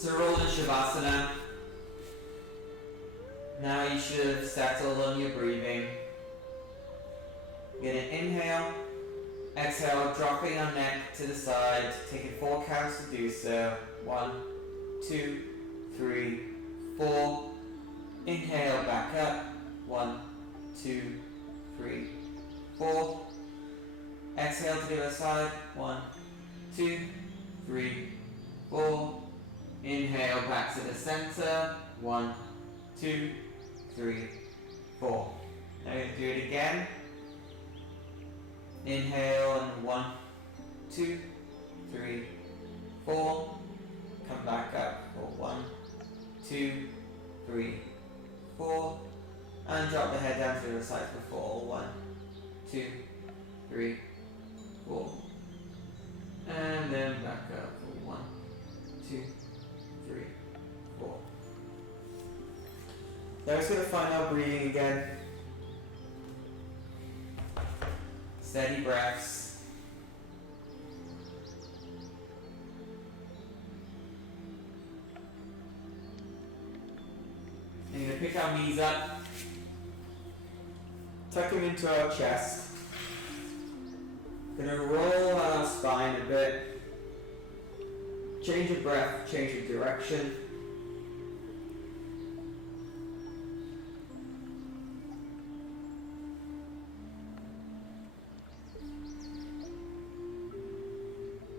So roll in Shavasana. Now you should have settled on your breathing. You're gonna inhale, exhale, dropping your neck to the side, taking 4 counts to do so. 1, 2, 3, 4. Inhale, back up. 1, 2, 3, 4. Exhale to the other side. 1, 2, 3, 4. Inhale back to the center. 1, 2, 3, 4. Now we're going to do it again. Inhale and 1, 2, 3, 4. Come back up for 1, 2, 3, 4. And drop the head down to the other side for 4. 1, 2, 3, 4. And then back up for 1, 2, 3, 4. Now we're just going to find our breathing again. Steady breaths. And you're going to pick our knees up, tuck them into our chest. Going to roll out our spine a bit. Change of breath, change of direction.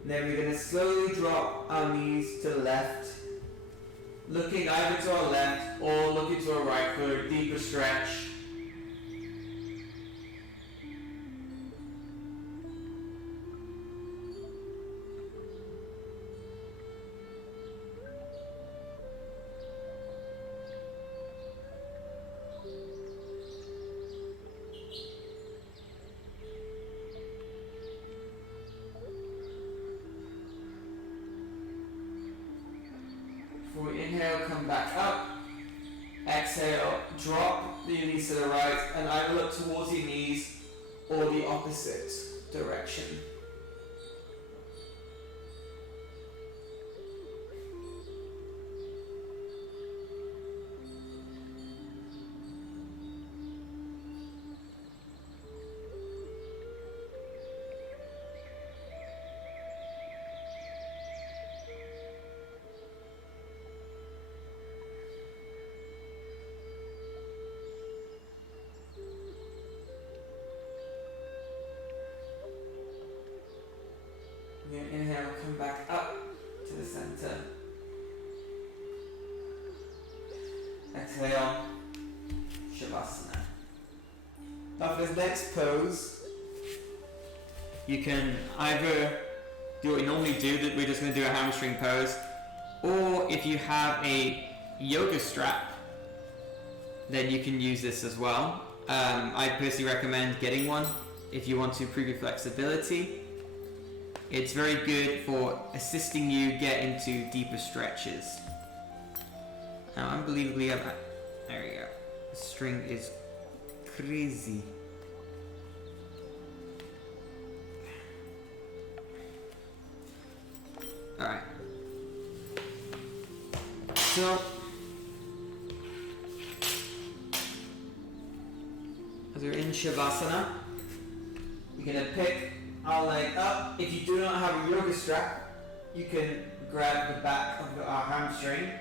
Then we're going to slowly drop our knees to the left, looking either to our left or looking to our right for a deeper stretch. Before we inhale, come back up. Exhale, drop the knees to the right and either look towards your knees or the opposite direction. Then inhale, come back up to the center. Exhale, Shavasana. Now for this next pose, you can either do what you normally do, that we're just going to do a hamstring pose, or if you have a yoga strap, then you can use this as well. I personally recommend getting one if you want to improve your flexibility. It's very good for assisting you get into deeper stretches. Now, unbelievably, there we go. The string is crazy. Alright. So, as we're in Shavasana, you're going to pick our leg up. If you do not have a yoga strap, you can grab the back of our hamstring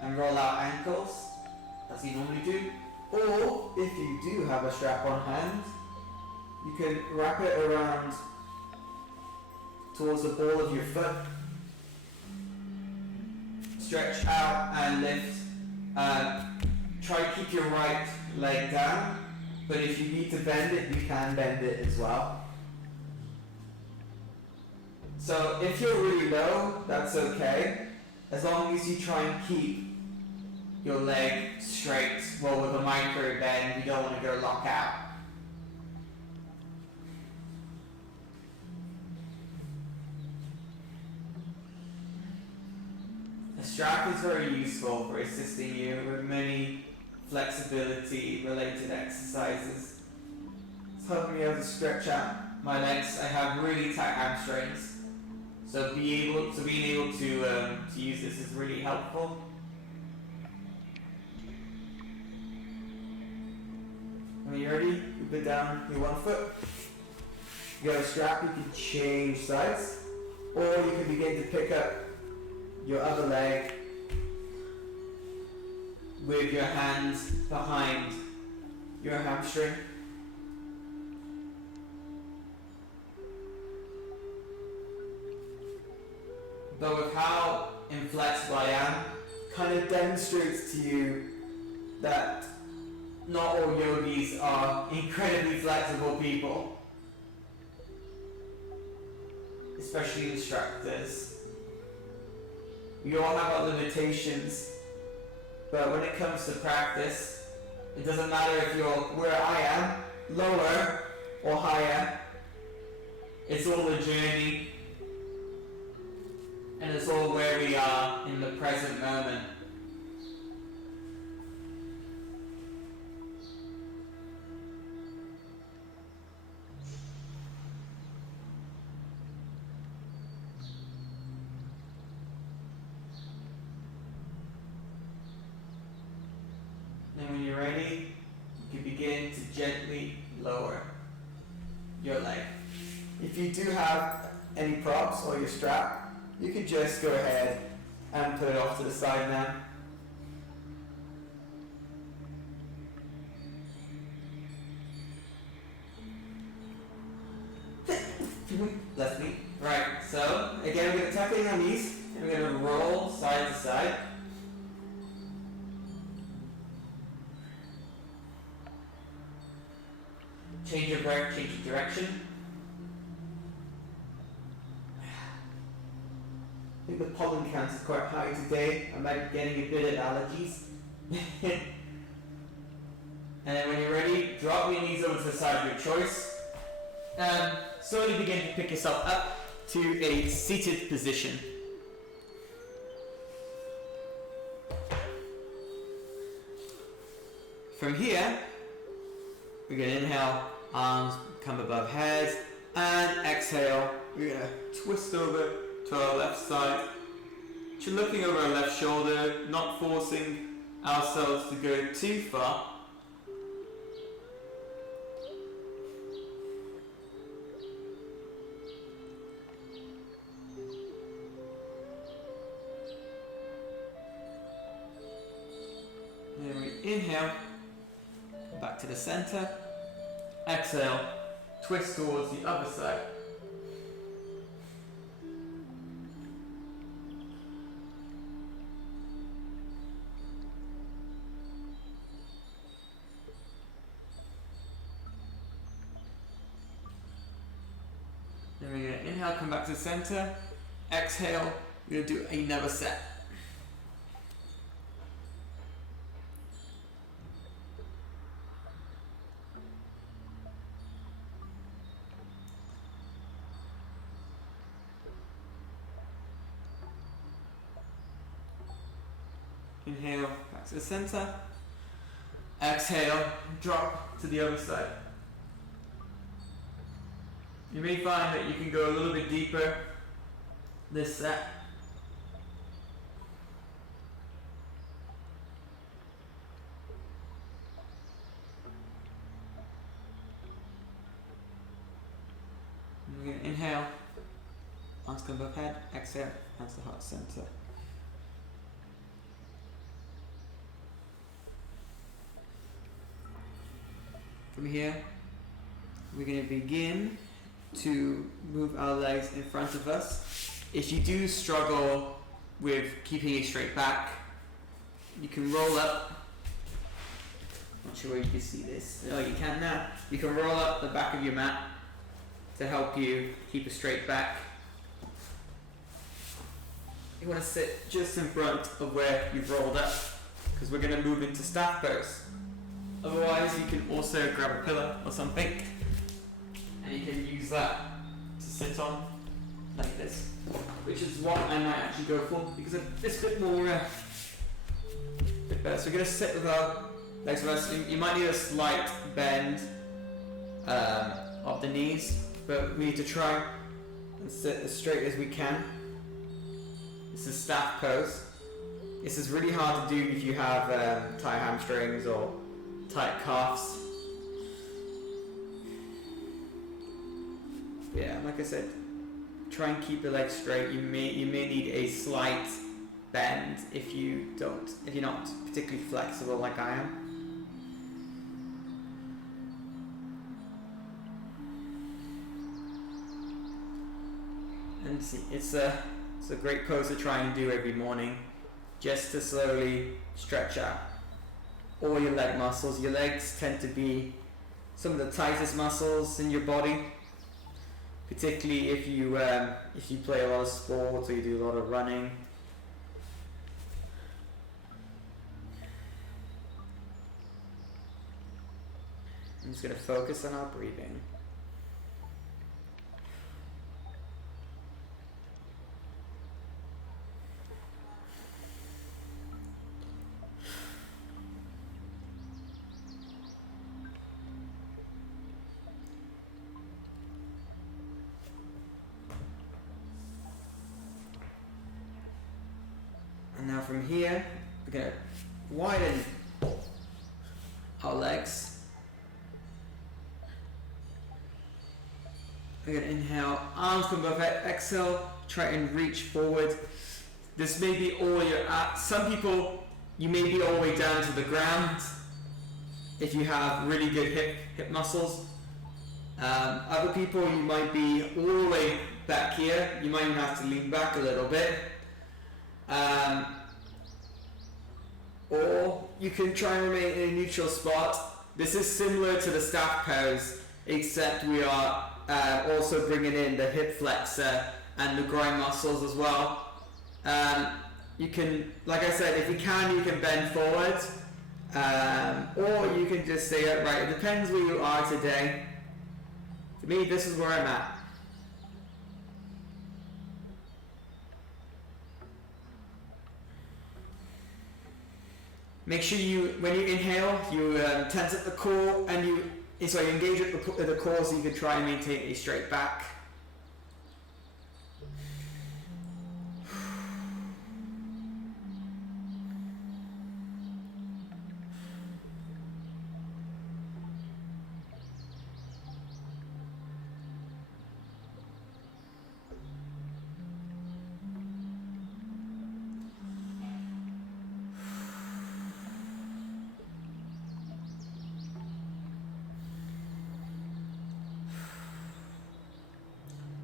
and roll out ankles, as you normally do. Or, if you do have a strap on hand, you can wrap it around towards the ball of your foot. Stretch out and lift. Try to keep your right leg down, but if you need to bend it, you can bend it as well. So if you're really low, that's okay, as long as you try and keep your leg straight. Well, with a micro bend, you don't want to go lock out. A strap is very useful for assisting you with many flexibility related exercises. It's helping me able to stretch out my legs. I have really tight hamstrings, So being able to use this is really helpful. When you're ready, you put down your one foot. You have a strap, you can change sides, or you can begin to pick up your other leg with your hands behind your hamstring. But with how inflexible I am, kind of demonstrates to you that not all yogis are incredibly flexible people, especially instructors. We all have our limitations, but when it comes to practice, it doesn't matter if you're where I am, lower or higher. It's all a journey, and it's all where we are in the present moment. And when you're ready, you can begin to gently lower your leg. If you do have any props or your strap, you can just go ahead and put it off to the side now. Left knee. Right, so again we're going to tuck in our knees and we're going to roll side to side. Change your breath, change your direction. I think the pollen count is quite high today. I might be getting a bit of allergies. And then when you're ready, drop your knees over to the side of your choice. And slowly begin to pick yourself up to a seated position. From here, we're going to inhale, arms come above head, and exhale, we're going to twist over to our left side. We're looking over our left shoulder, not forcing ourselves to go too far. Then we inhale, come back to the center, exhale, twist towards the other side. Then we're going to inhale, come back to the center, exhale, we're going to do another set. Inhale, back to the center. Exhale, drop to the other side. You may find that you can go a little bit deeper this set. And we're going to inhale, arms come above head, exhale, hands to heart center. From here, we're going to begin to move our legs in front of us. If you do struggle with keeping a straight back, you can roll up. Not sure where you can see this. Oh, you can now. You can roll up the back of your mat to help you keep a straight back. You want to sit just in front of where you've rolled up, because we're going to move into staff pose. Otherwise, you can also grab a pillow or something, and you can use that to sit on, like this, which is what I might actually go for, because it's a bit more, bit better. So we're going to sit with our legs reversed. You might need a slight bend of the knees, but we need to try and sit as straight as we can. This is staff pose. This is really hard to do if you have tight hamstrings or tight calves. Yeah, like I said, try and keep the legs straight. You may need a slight bend if you're not particularly flexible like I am. And see, it's a great pose to try and do every morning, just to slowly stretch out all your leg muscles. Your legs tend to be some of the tightest muscles in your body, particularly if you play a lot of sports or you do a lot of running. I'm just going to focus on our breathing. And now from here, we're going to widen our legs. We're going to inhale, arms come above head, exhale, try and reach forward. This may be all you're at. Some people, you may be all the way down to the ground if you have really good hip muscles. Other people, you might be all the way back here. You might even have to lean back a little bit. Or you can try and remain in a neutral spot. This is similar to the staff pose, except we are also bringing in the hip flexor and the groin muscles as well. You can, like I said, if you can, you can bend forward, or you can just stay upright. It depends where you are today. For me, this is where I'm at. Make sure when you inhale, you tense up the core and you engage at the core so you can try and maintain a straight back.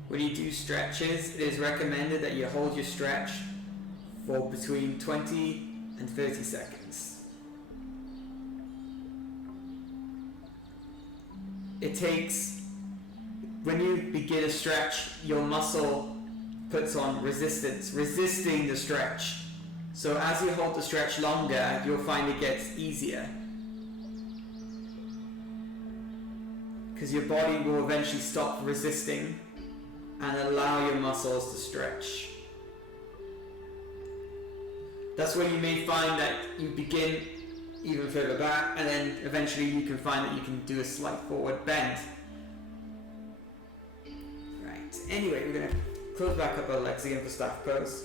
When you do stretches, it is recommended that you hold your stretch for between 20 and 30 seconds. It takes, when you begin a stretch, your muscle puts on resistance, resisting the stretch. So as you hold the stretch longer, you'll find it gets easier. Because your body will eventually stop resisting and allow your muscles to stretch. That's when you may find that you begin even further back, and then eventually you can find that you can do a slight forward bend. Right, anyway, we're going to close back up our legs again for staff pose.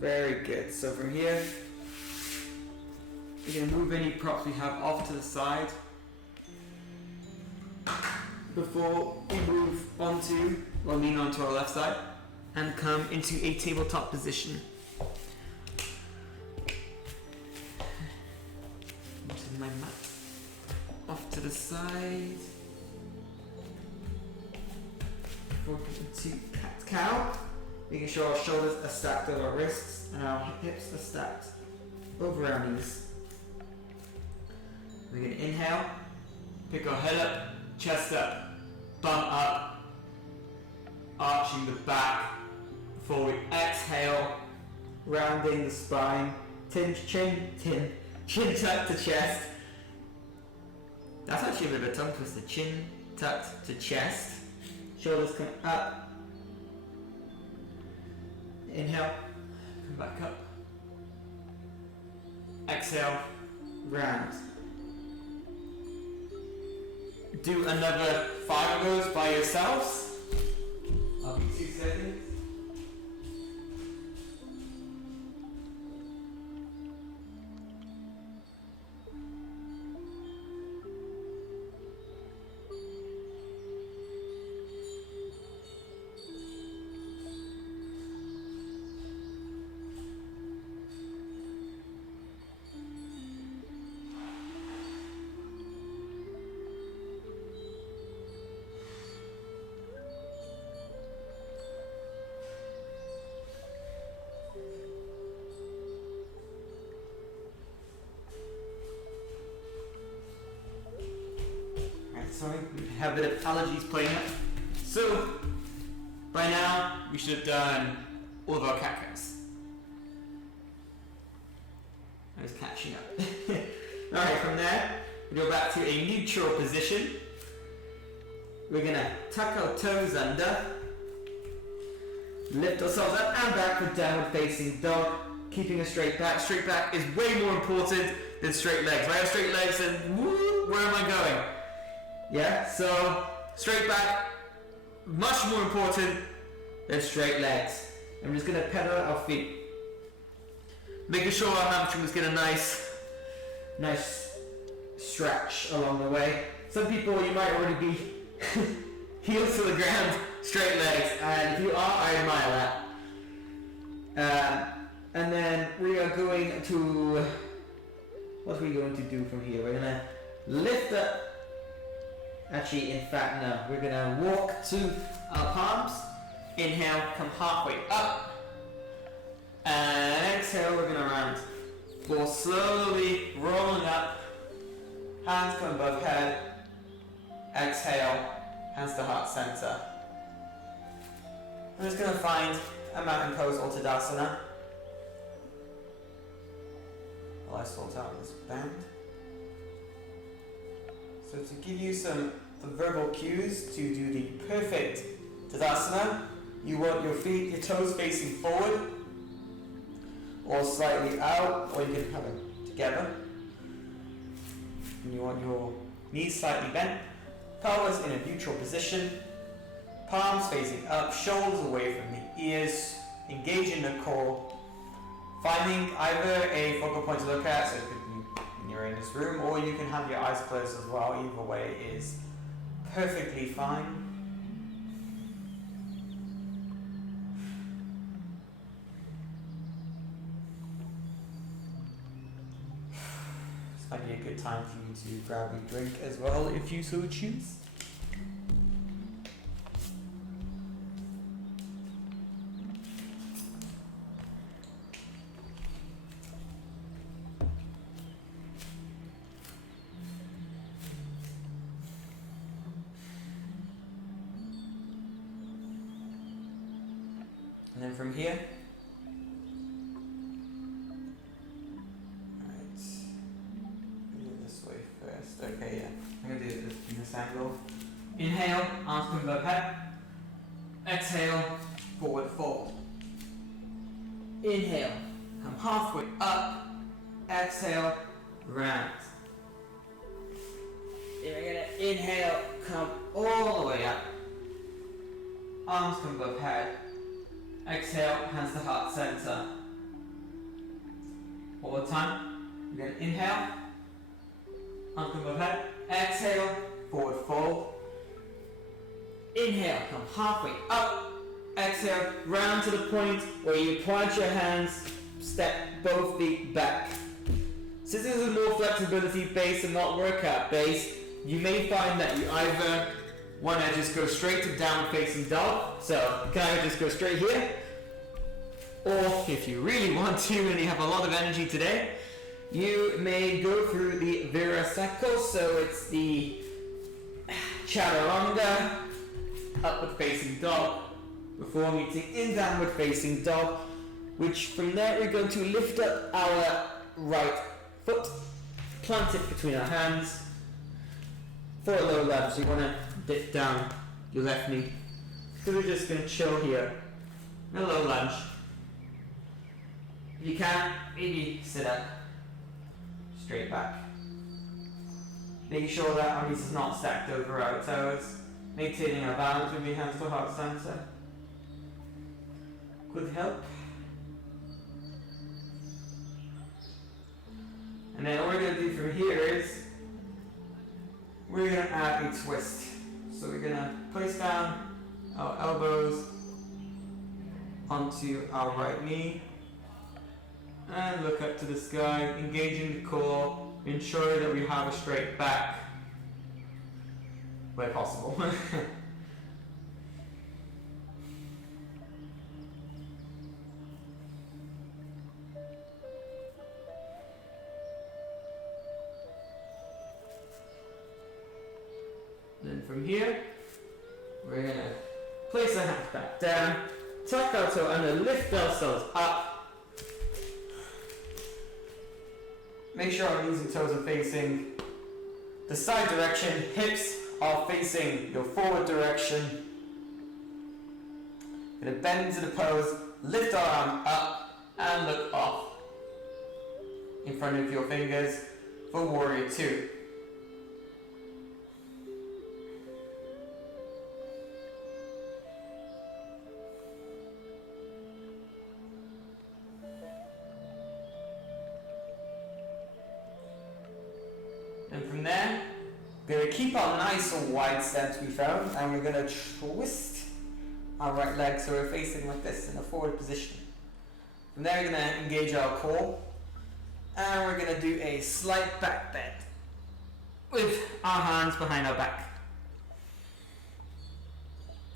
Very good. So from here, we're going to move any props we have off to the side before we move lean onto our left side and come into a tabletop position. Into my mat. Off to the side. Before we get into cat-cow. Making sure our shoulders are stacked over our wrists and our hips are stacked over our knees. We're going to inhale, pick our head up, chest up. bum up, arching the back before we exhale, rounding the spine, chin tucked to chest. That's actually a bit of a tongue twister. Chin tucked to chest, shoulders come up. Inhale, come back up. Exhale, round. Do another 5 of those by yourselves. I'll be 2 seconds. Sorry, we have a bit of allergies playing up. So, by now, we should have done all of our cat cows. I was catching up. Alright, from there, we go back to a neutral position. We're going to tuck our toes under, lift ourselves up and back for downward facing dog, keeping a straight back. Straight back is way more important than straight legs. If I have straight legs, then woo, where am I going? Yeah, so straight back, much more important than straight legs. I'm just going to pedal our feet, making sure our hamstrings get a nice stretch along the way. Some people, you might already be heels to the ground, straight legs, and if you are, I admire that. And then we are going to, what are we going to do from here? We're going to lift up. Actually, in fact, no. We're going to walk to our palms. Inhale, come halfway up. And exhale, we're going to round. Go slowly rolling up. Hands come above head. Exhale, hands to heart center. I'm just going to find a mountain pose or Tadasana. While I sort out this bend. So to give you some verbal cues to do the perfect Tadasana, you want your feet, your toes facing forward or slightly out, or you can have them together. And you want your knees slightly bent, pelvis in a neutral position, palms facing up, shoulders away from the ears, engaging the core, finding either a focal point to look at, so it could be when you're in this room, or you can have your eyes closed as well. Either way is perfectly fine. This might be a good time for you to grab a drink as well if you so choose. And then from here, alright, do it this way first. Okay, yeah, I'm going to do it in this angle. Inhale, arms come above head. Exhale, forward fold. Inhale, come halfway up. Exhale, round. Then we're going to inhale, come all the way up. Arms come above head. Exhale, hands to heart center. One more time. We're going to inhale, arms come above head. Exhale, forward fold. Inhale, come halfway up. Exhale, round to the point where you plant your hands, step both feet back. Since this is more flexibility based and not workout based, you may find that you either want to just go straight to downward facing dog, so you can either just go straight here, or if you really want to and you have a lot of energy today, you may go through the Virasako, so it's the Chaturanga upward facing dog before meeting in downward facing dog, which from there we're going to lift up our right foot, plant it between our hands for a low lunge. So you want to dip down your left knee. So we're just going to chill here in a low lunge. If you can, maybe sit up, straight back. Making sure that our knees is not stacked over our toes. Maintaining our balance with your hands to heart center could help. And then what we're going to do from here is we're going to add a twist. So we're going to place down our elbows onto our right knee and look up to the sky, engaging the core, ensuring that we have a straight back where possible. Then from here, we're going to place our hands back down, tuck our toe under, lift ourselves up. Make sure our knees and toes are facing the side direction, hips are facing your forward direction. Going to bend into the pose, lift our arm up and look off in front of your fingers for warrior two. And from there, we're going to keep our nice or wide stance we found, and we're going to twist our right leg so we're facing like this in a forward position. From there, we're going to engage our core, and we're going to do a slight back bend with our hands behind our back.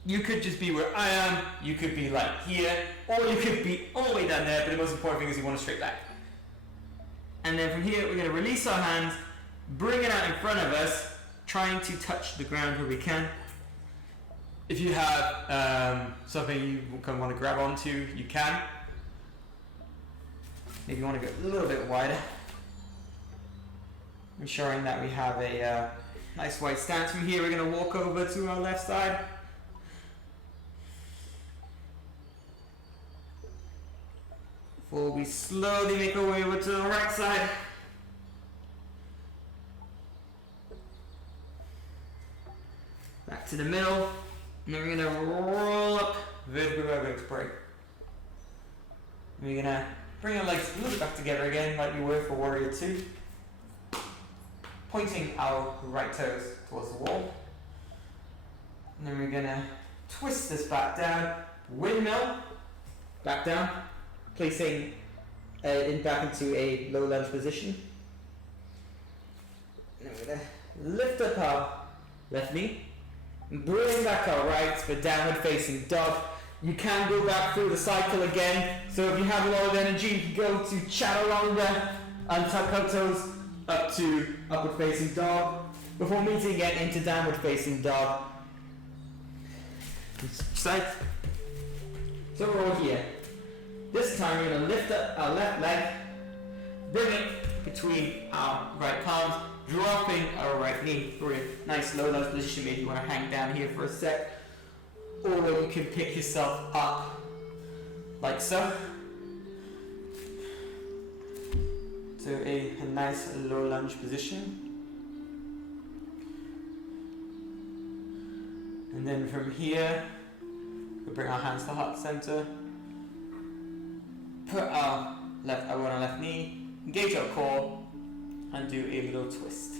You could just be where I am, you could be like here, or you could be all the way down there, but the most important thing is you want to straight back. And then from here, we're going to release our hands, bring it out in front of us, trying to touch the ground where we can. If you have something you kind of want to grab onto, you can. Maybe you want to go a little bit wider. Ensuring that we have a nice wide stance. From here, we're going to walk over to our left side. Before we slowly make our way over to the right side. Back to the middle, and then we're going to roll up vertebra by vertebrae. We're going to bring our legs a little bit back together again, like we were for warrior two. Pointing our right toes towards the wall. And then we're going to twist this back down, windmill, back down, placing it back into a low lunge position. And then we're going to lift up our left knee. Bring back our right for downward facing dog. You can go back through the cycle again. So if you have a lot of energy, you can go to chaturanga and tuck our toes up to upward facing dog before meeting again into downward facing dog. Side. So we're all here. This time we're going to lift up our left leg, bring it between our right palms, dropping our right knee for a nice low lunge position. Maybe you want to hang down here for a sec, or you can pick yourself up like so to a nice low lunge position. And then from here, we bring our hands to heart center, put our left elbow on our left knee, engage our core, and do a little twist.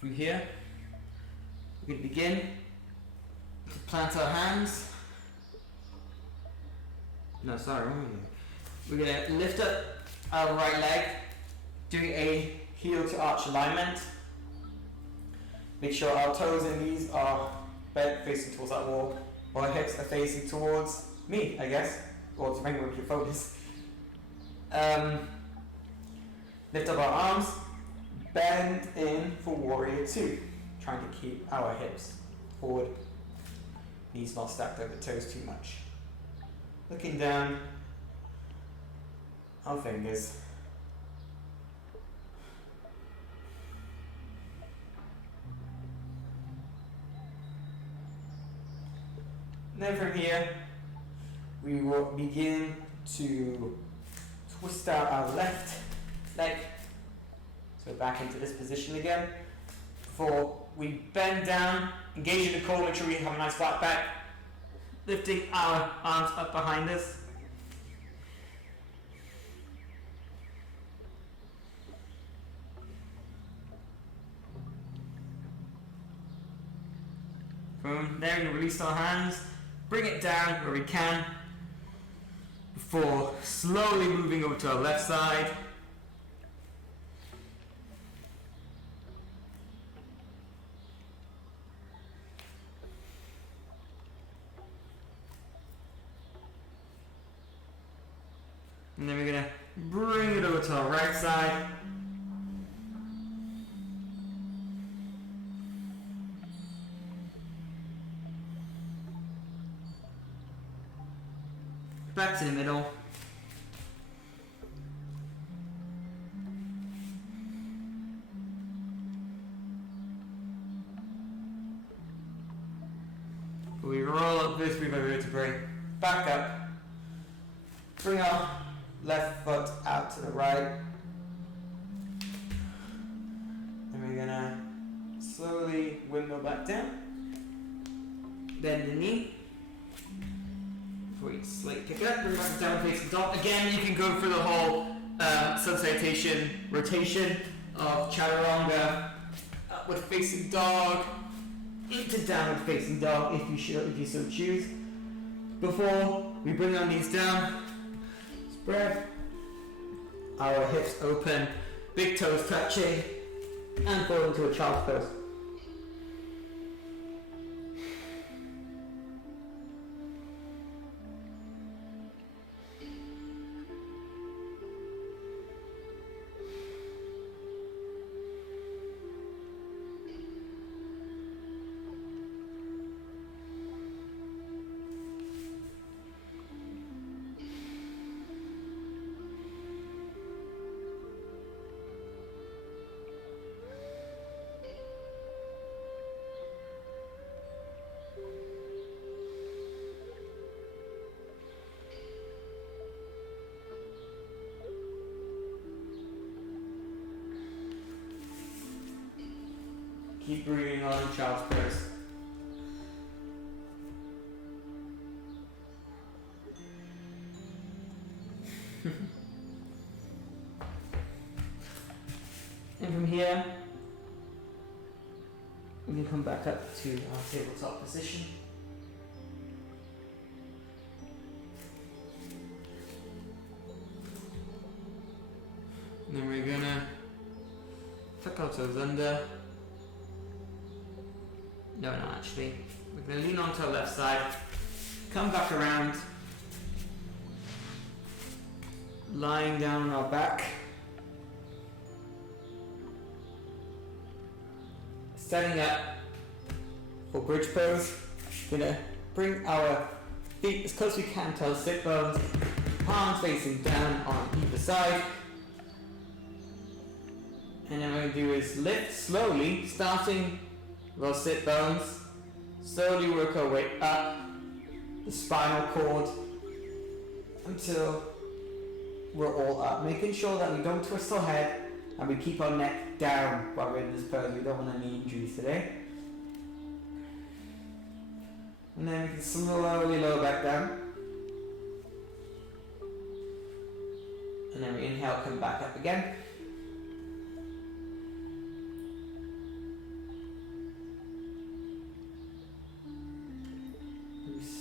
From here, we can begin to plant our hands. No, sorry, wrong. We're going to lift up our right leg, doing a heel to arch alignment. Make sure our toes and knees are bent facing towards that wall, while our hips are facing towards me, I guess, or depending where your phone is. Lift up our arms, bend in for warrior two, trying to keep our hips forward, knees not stacked over toes too much. Looking down, our fingers. Then from here, we will begin to twist out our left leg. So back into this position again. Before we bend down, engage in the core, make sure we have a nice flat back. Lifting our arms up behind us. From there, we release our hands, bring it down where we can, before slowly moving over to our left side. And then we're going to bring it over to our right side. Back to the middle. We roll up this vertebrae, back up, bring our left foot out to the right, and we're gonna slowly windmill back down, bend the knee, we slightly pick it up, bring back down facing dog. Again, you can go through the whole sun salutation rotation of chaturanga, upward facing dog, into downward facing dog if you so choose. Before we bring our knees down, spread our hips open, big toes touching, and fall into a child's pose. Keep breathing on child's pose. And from here, we can come back up to our tabletop position. And then we're gonna tuck our toes under. No, actually. We're going to lean onto our left side, come back around, lying down on our back, standing up for bridge pose. We're going to bring our feet as close as we can to our sit bones, palms facing down on either side. And then what we're going to do is lift slowly, starting we'll sit bones, slowly work our way up the spinal cord until we're all up, making sure that we don't twist our head and we keep our neck down while we're in this pose. We don't want any injuries today. And then we can slowly lower back down. And then we inhale, come back up again.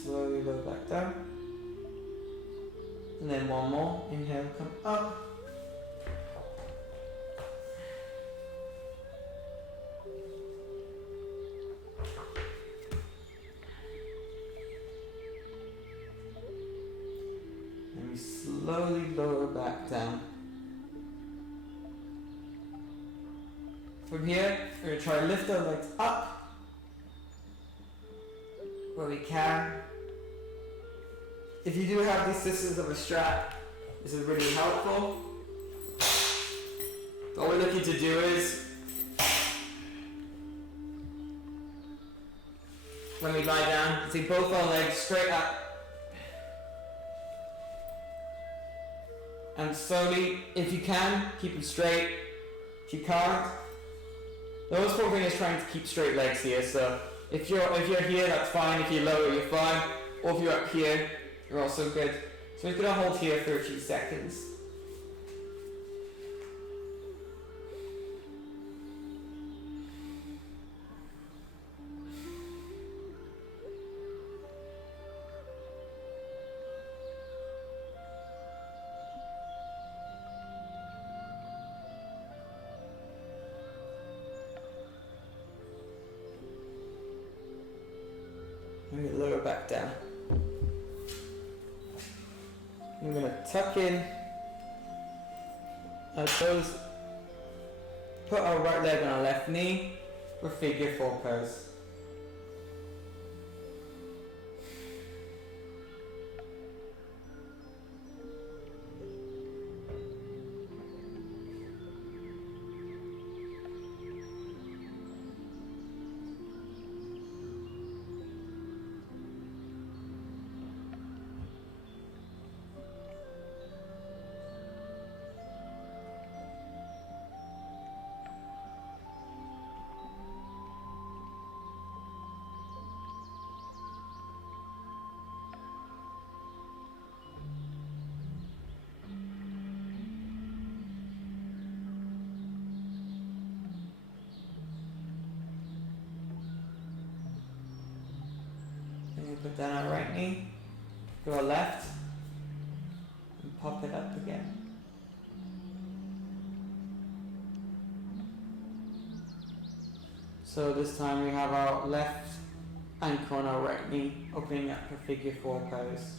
Slowly lower back down. And then one more. Inhale, come up. slowly lower back down. From here, we're going to try to lift our legs up where we can. If you do have the assistance of a strap, this is really helpful. All we're looking to do is, when we lie down, take both our legs straight up. And slowly, if you can, keep them straight. If you can't, the most important thing is trying to keep straight legs here. So if you're here, that's fine. If you're lower, you're fine. Or if you're up here, you're also good. So we're going to hold here for a few seconds. And lower back down. I'm going to tuck in our toes, put our right leg on our left knee for figure 4 pose. Put down our right knee, go our left, and pop it up again. So this time we have our left ankle on our right knee, opening up for figure 4 pose.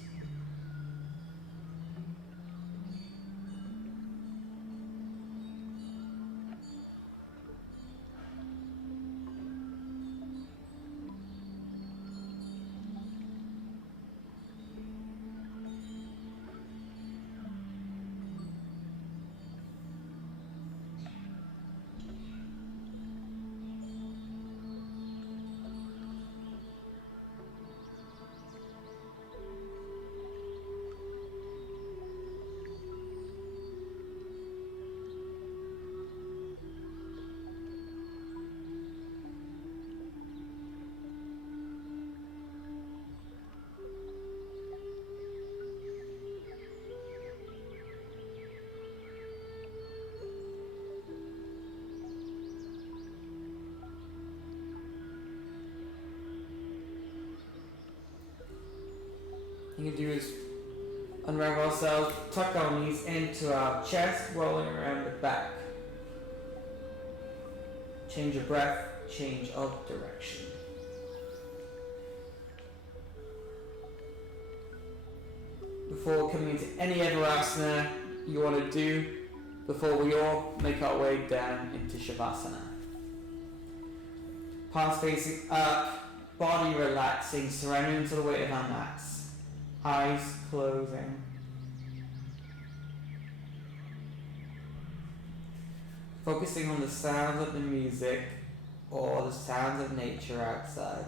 You can do is unravel ourselves, tuck our knees into our chest, rolling around the back. Change of breath, change of direction. Before coming into any other asana you want to do, before we all make our way down into Shavasana. Palms facing up, body relaxing, surrendering to the weight of our mats. Eyes closing. Focusing on the sounds of the music or the sounds of nature outside.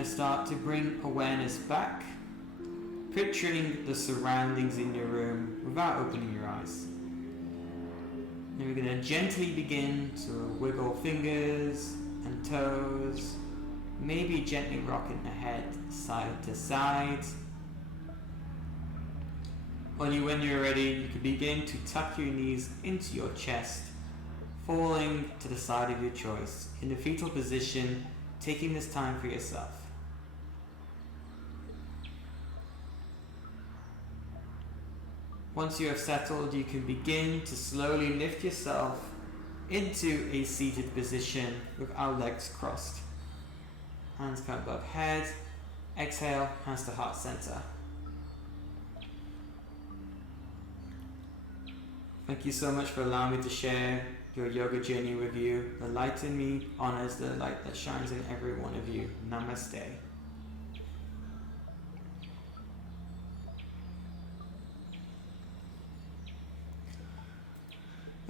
going to start to bring awareness back, picturing the surroundings in your room without opening your eyes. And we're going to gently begin to wiggle fingers and toes, maybe gently rocking the head side to side. Only when you're ready, you can begin to tuck your knees into your chest, falling to the side of your choice, in the fetal position, taking this time for yourself. Once you have settled, you can begin to slowly lift yourself into a seated position with our legs crossed. Hands come above head. Exhale, hands to heart center. Thank you so much for allowing me to share your yoga journey with you. The light in me honors the light that shines in every one of you. Namaste.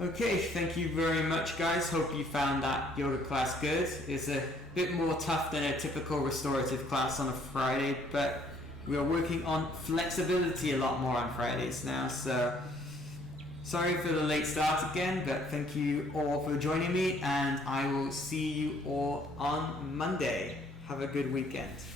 Okay, thank you very much, guys. Hope you found that yoga class good. It's a bit more tough than a typical restorative class on a Friday, but we are working on flexibility a lot more on Fridays now, so sorry for the late start again, but thank you all for joining me, and I will see you all on Monday. Have a good weekend.